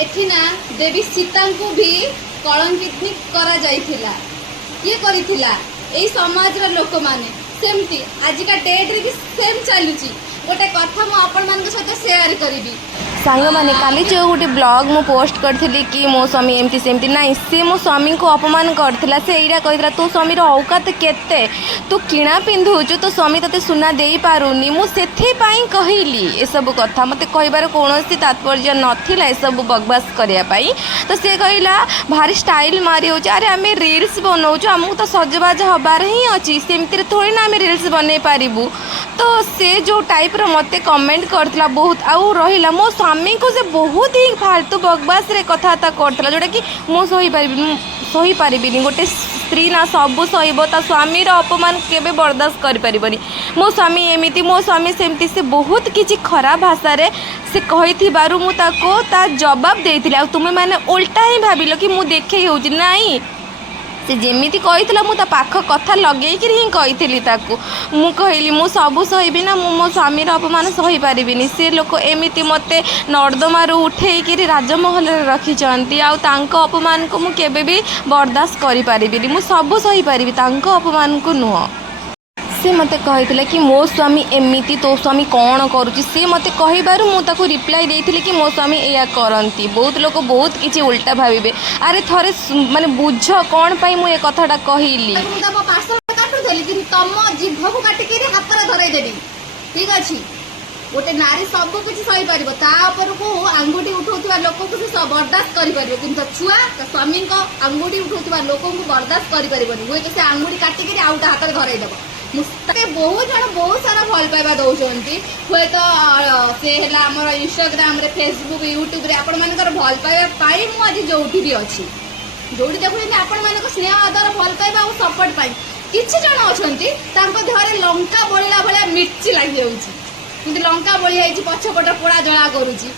एठी ना देवी सीता को भी कलंकित करा जाइथिला ये करिथिला एई समाज रो लोक माने सेमती आज का डेट रे भी सेम चलुची गोटे कथा मु आपण मान सहित शेयर करिबी सांग मैंने काली जो गोटे ब्लॉग मु पोस्ट करथिली कि मो स्वामी एमती सेमती नाई से मो स्वामी को अपमान करथिला से एइरा कहितला तो स्वामी रो औकात केते तू किणा पिंधुचु तो स्वामी तते सुना देई पारुनी मु सेथि पई कहिली ए सब कथा मते कहिबार कोनोसी तात्पर्य नथिला ए सब बकवास करिया पई तो से कहिला भारी स्टाइल मारी होछ अरे हमें रील्स बनाउछु हमहु तो सजबाज हबार ही अछि सेमती थोड़ी ना हमें रील्स बने पारिबु तो से जो टाइप रो मते कमेंट करथिला बहुत आउ रहिला मो स्वामी को से बहुत ही फालतू बकवास रे कथाता करथिला जोटा कि मो सही पारिबिनी गोटे स्त्री ना सबू सहब ता स्वामी रो अपमान केबे बर्दाश्त करि परिबनी मो स्वामी एमिति मो स्वामी सेमती से बहुत किछि खराब भाषा रे से कहिथिबारु मु ताको ता जवाब देइथिला आ तुमे माने उल्टा ही भाबिलो कि मु देखे होउछि नाही से जेमिति कहिथिला मु ता पाख कथा लगेई कि ही कहिथिली ताकू मु कहली मु सबु सहिबी ना मु मो स्वामी रो अपमान सही पारिबिनी से लोक एमिति मते नर्दमारू उठेई कि राजमहल रे रखी चंती आ तांको अपमान को मु केबे भी बर्दाश्त करि पारिबिनी मु सबु सही पारिबी तांको अपमान को नुह से मते कहिथिले कि मो स्वामी एमिति तो स्वामी कौन करुची से मते कहिबारु मु ताको रिप्लाई देइथिले कि मो स्वामी एया करंती बहुत लोक बहुत किछि उल्टा भाबिबे अरे थरे माने बुझ कोन पई मु ए कथाटा कहिली मु तम पार्सल काटु देली कि तम जीभ को काटि के हाथ रे धरै देबी ठीक अछि गोटे नारी सब किछि सही पारिबो ता ऊपर को अंगुठी उठौथिबा लोक को से बर्दाश्त करि पारिबो किंतु छुआ स्वामी को अंगुठी उठौथिबा लोक को बर्दाश्त करि पारिबोनी होय तो से अंगुठी काटि के आउटा हाथ रे धरै देबो मुस्ते बहुत जन बहुत सारा भल पाइबा दौरान हुए तो से है इंस्टाग्राम रे फेसबुक यूट्यूब रे आपण मानकर भल पाइबा पाई मु आज जोठी भी अच्छी जोठी देखुଛନ୍ତି आपण मानक स्नेह आदर भल पाइबा और सपोर्ट पाई किछि जन अछंती तांको देहरे लंका बळिला भलिया मिर्ची लागि जाउची किंतु लंका बळि जाइची पछपट पोड़ा जळा करूची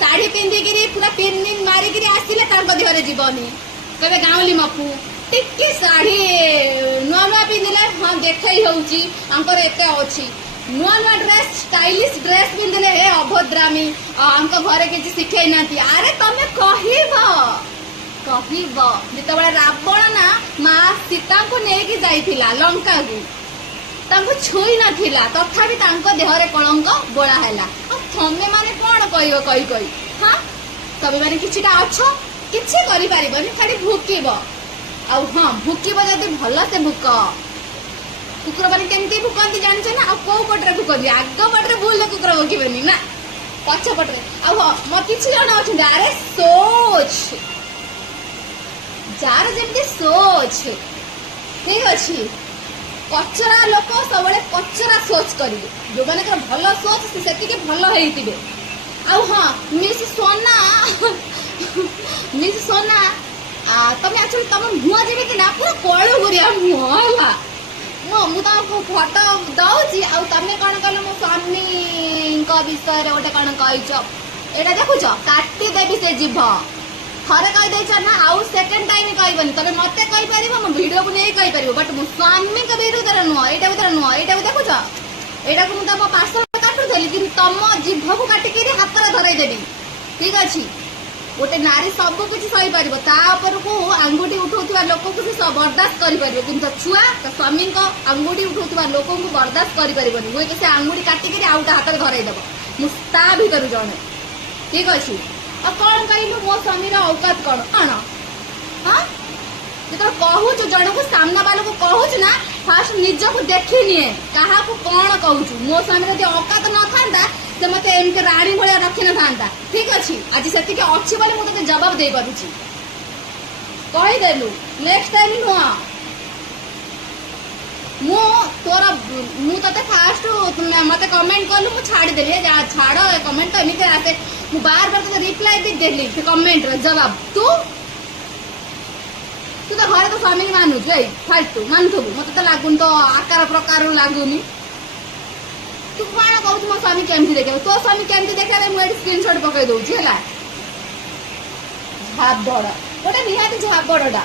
साड़ी पिंदी गिरी पूरा पिन मारी गिरी आसिले तांको देहरे जीवनी कबे गाउली मपू टिके साड़ी नुआ नुआ पिंधले हाँ देखई होउची अंकर एते अछि नुआ नुआ ड्रेस स्टाइलिश ड्रेस पिंधले हे अभद्रामी अंक घरे किछि सिखै नाती अरे तमे कहिबो जेतबे रावण ना मां सीता को नेकी जाइथिला लंका को तांको छुई नथिला तथापि तांको देहरे कलंक बोला हैला तमे माने कोन कहिबो कहि हां तमे माने किछिटा अछो किछि करि पारिबनी खाली भूकिबो आ हाँ भूकिब जदि भल से भूक कुकुर मैंने केमती भूकती जानछ ना आ कौ पटरे भूकती आग पटरे भूल कुकुर भूकिबेनी ना पछ पटरे आ मो किछि जण अछन अरे सोच जार जेमती सोच ठीक अछि कचरा लोक सबले कचरा सोच करिवे जो माने कर भल सोच से सेति के भल हेइतिबे आ हाँ मिस सोना तमे एक्चुअली तम मुह जेमिति ना पूरा कळु गुरिया मुह हला मु त फोटो दउची आ तमे कोन कहलो मो स्वामी को विषय रे ओटे कोन कहिछ एटा देखुछ काटी देबी से जीभ थरे कहि दैछ ना आउ सेकंड टाइम कहबनी तमे मते कहि परिबो मो वीडियो को नै कहि परिबो बट मो स्वामी के विरुद्ध रे नुह एटा देखुछ एटा को मु तम पार्सल काटु देली कि तम जीभ को काटी के हाथ रे धरै देबी ठीक अछि गोटे नारी सब किछि सही पारिबो ता ऊपर को अंगुठी उठौथिबा लोक को से बर्दाश्त करि पारिबो किंतु छुआ स्वामी को अंगुठी उठौथिबा लोक को बर्दाश्त करि पारिबोनी होय तो से अंगुठी काटि के आउटा हाथ रे धरै देबो मुस्ता भी करू जणे ठीक अछि आ कोन कहि मो स्वामी रो औकात कोन हां जेतो कहू जो जण को सामना वाला को कहू ना फास्ट निज को देखि निए कहा को कोन कहू मो स्वामी रो जे औकात न थांदा से मते एमके रानी भलिया रखि न थांदा ठीक अछि आज सेति के अछि बोले मु तते जवाब दे पारुछि कहि देलु नेक्स्ट टाइम नुआ मु तते फास्ट मते कमेंट करलु मु छाड़ देले जा छाड़ कमेंट तो एमिते आते मु बार बार तते रिप्लाई भी देली से कमेंट रे जवाब तू तो घरे तो स्वामी मानु जे फालतू मानथबु मते तो लागुन तो आकार प्रकार लागुनी तू कौन कहू मो स्वामी केमती देखे तो स्वामी केमती देखा मुझे स्क्रीनशॉट पकई दौची है झाबड़ गोटे निहाती झाबड़ा